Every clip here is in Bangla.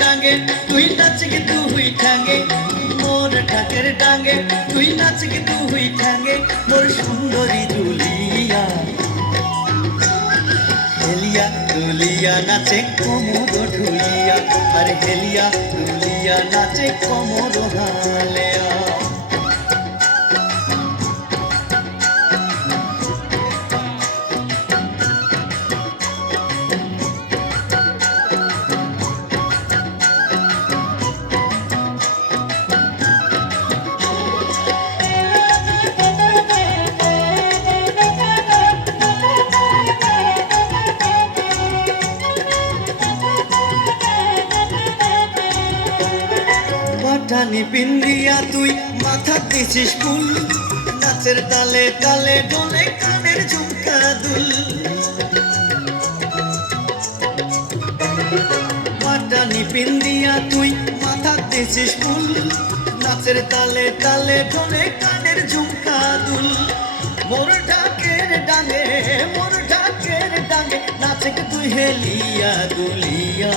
ডাঙ্গে তুই নাচ গে তুই ঠাঙ্গে মোর ঢাকের ডাঙ্গে তুই নাচ গে তুই ঠাঙ্গে মোর সুন্দরী দুলিয়া হেলিয়া দুলিয়া নাচে কোমর ঢুলিয়া আরে হেলিয়া দুলিয়া নাচে কোমর হালেয়া পাঠানি পিন্দিয়া তুই মাথা দিছিস ফুল নাচের তালে তালে ডোলে কানের ঝুমকা দুল পাঠানি পিন্দিয়া তুই মাথা দিছিস ফুল নাচের তালে তালে ডোলে কানের ঝুমকা দুল মোর ঢাকের ডাঙ্গে নাচে তুই হেলিয়া দুলিয়া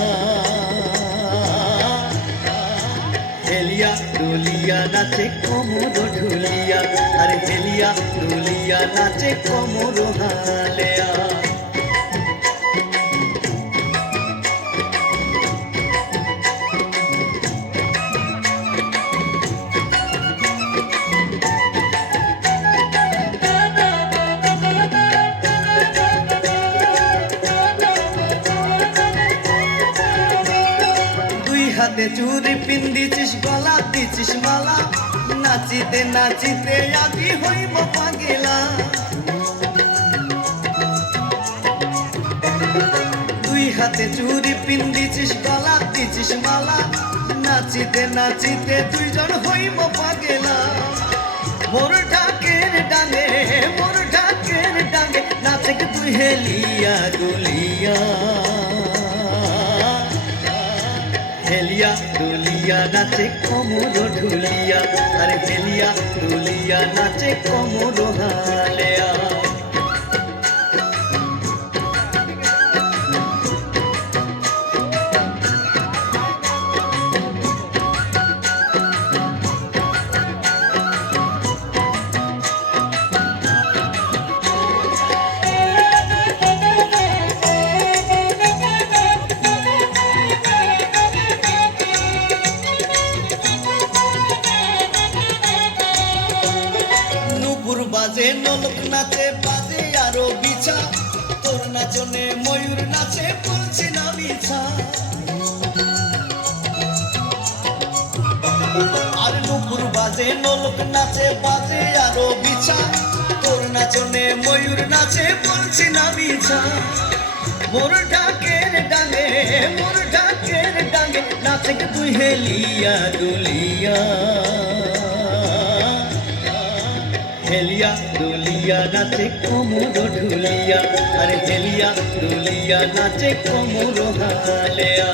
হেলিয়া দুলিয়া নাচে কোমর ঢুলিয়া আরে হেলিয়া দুলিয়া নাচে কোমর হালেয়া হাতে চুরি পিন্দিছিস গলা দিছিস মালা নাচিতে নাচিতে আজি হইব পাগেলা দুই হাতে চুরি পিন্দিছিস গলা দিছিস মালা নাচিতে নাচিতে দুইজন হইব পাগেলা মোর ঢাকের ডাঙ্গে নাচে তুই হেলিয়া দুলিয়া হেলিয়া দুলিয়া নাচে কোমর ঢুলিয়া আরে হেলিয়া দুলিয়া নাচে কোমর হালেয়া বাজে নলক নাচে বাজে আরো বিছা তোর নাচনে ময়ূর নাচে বলছি না মিছা আর নুপুর বাজে নলক নাচে বাজে আরো বিছা তোর নাচনে ময়ূর নাচে বলছি না মিছা মোর ঢাকের ডাঙ্গে নাচে তুই হেলিয়া দুলিয়া হেলিয়া দুলিয়া নাচে কোমর ঢুলিয়া আরে হেলিয়া দুলিয়া নাচে কোমর হালেয়া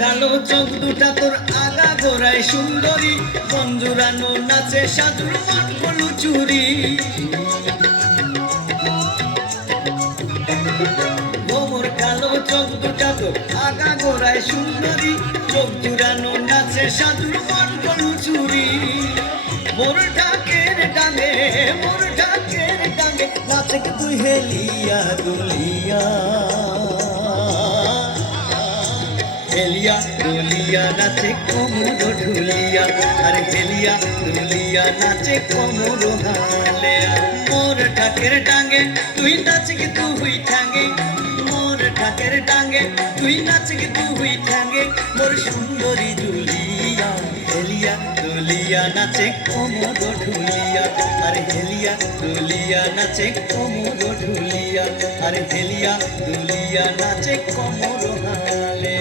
কালো চোখ দুটা তোর আগা গোড়ায় সুন্দরী বঞ্জুরানো নাচে সাজুর মান গলু চুরি মোর কালো চোখ দুটা তোর আগা গোড়ায় সুন্দরী চোখ জুড়ানো নাচে সাজুর মান গলু চুরি মোর ঢাকের ডাঙ্গে নাচে তুই হেলিয়া দুলিয়া হেলিয়া দুলিয়া নাচে কোমর ঢুলিয়া আরে হেলিয়া দুলিয়া নাচে কোমর হালেয়া মোর ঢাকের ডাঙ্গে তুই নাচ গে তুই ঠাঙ্গে মোর ঢাকের ডাঙ্গে তুই নাচ গে তুই ঠাঙ্গে মোর সুন্দরী দুলিয়া হেলিয়া দুলিয়া নাচে কোমর ঢুলিয়া, আরে হেলিয়া দুলিয়া নাচে কোমর ঢুলিয়া, আরে হেলিয়া দুলিয়া নাচে কোমর হালে।